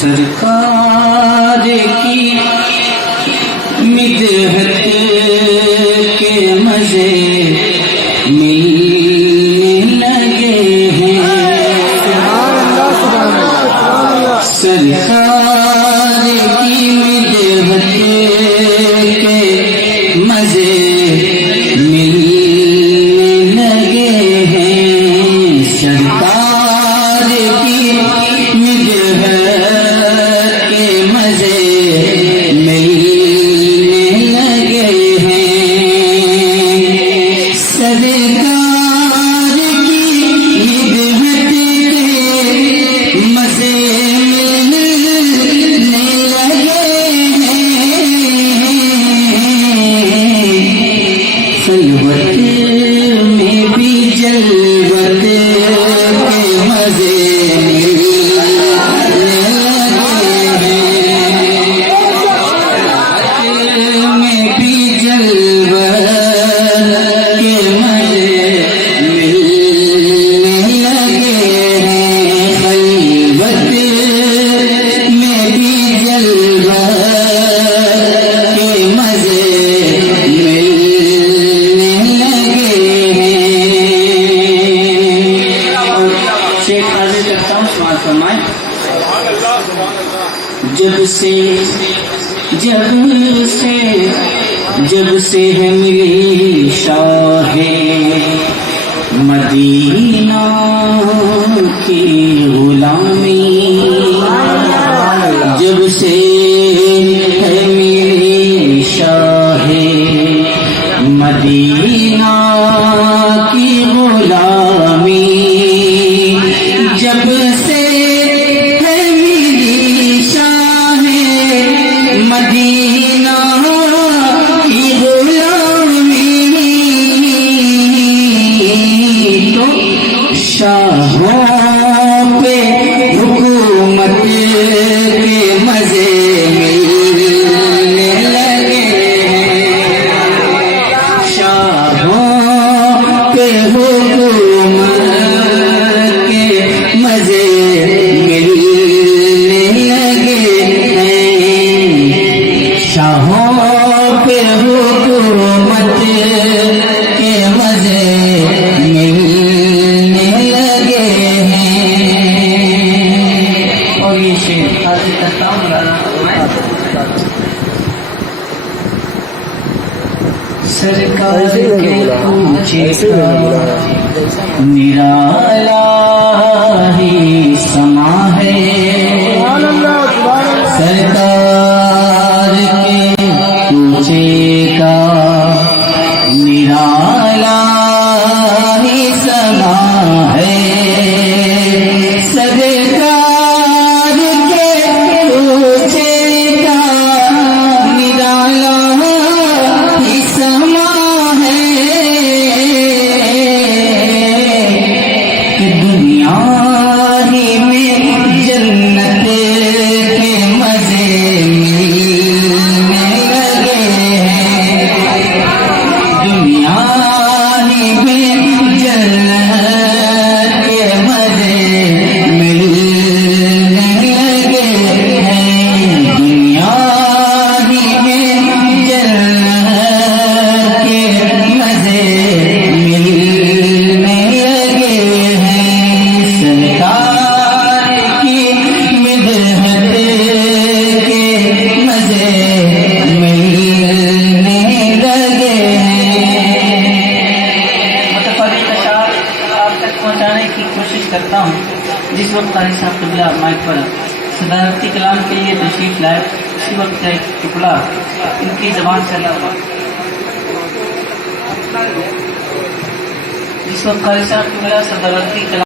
سرکار کی مدحت کے مزے ملنے لگے ہیں، سرکار کی مدحت کے مزے ملنے لگے ہیں، سرکار کی مدحت کے مزے ملنے لگے ہیں، سرکار کی مدحت کے مزے خلوت میں بھی جلوت کے مزے میں بھی جلوت کے مزے ملنے لگے ہیں، خلوت میں بھی جلوت کے مزے جب سے ہے میری شاہ مدینہ کی غلامی، جب سے ہے میری شاہ مدینہ کی غلامی، جب سے ہے میری شاہ مدینہ کی غلامی، تو شاہوں پہ حکومت کے مزے ملنے لگے ہیں، شاہوں پہ حکومت کے مزے ملنے لگے ہیں، شاہوں پہ حکومت کے مزے ملنے لگے ہیں، اور یہ شعر حاضر کرتا ہوں سرکار کے پوچھے کا نرالا ہی سما ہے، سرکار کے پوچھے کا نرالا ہی سما ہے، سرکار کے پوچھے کا نرالا ہی سما ہے، کہ دنیا ہی میں جنت کے مزے ملنے لگے ہیں، دنیا ہی میں جنت کے مزے ملنے لگے ہیں، دنیا ہی میں جنت کے مزے ملنے لگے ہیں، سرکار کی مدحت کے مزے ملنے لگے ہیں۔ متفرق اشعار آپ تک پہنچانے کی کوشش کرتا ہوں، جس وقت قاری صاحب قبلہ مائک پر صدارتی کلام کے لیے تشریف لائے، اسی وقت کا ایک ٹکڑا ان کی زبان سے لگا، جس وقت قاری صاحب قبلہ صدارتی کلام